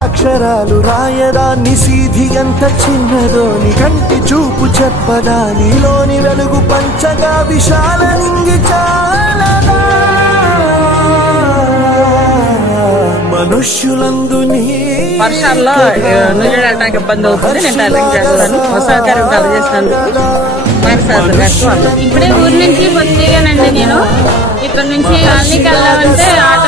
అక్షరాలు రాయదాన్ని సీధి ఎంత చిన్నదోని కంటి చూపు చెప్పదా నీలోని వెలుగు పంచగా విశాల నింగి చాలదా మనుష్యులందు వర్షాల్లో నువ్వు వెళ్ళడానికి ఇబ్బంది అవుతుంది. నేను టైలరింగ్ చేస్తాను. సౌకర్యం కలగజేసినందుకు ఇప్పుడే ఊరి నుంచి వచ్చేగానండి. నేను ఇక్కడ నుంచి కాలనీకి వెళ్ళాలంటే ఆటో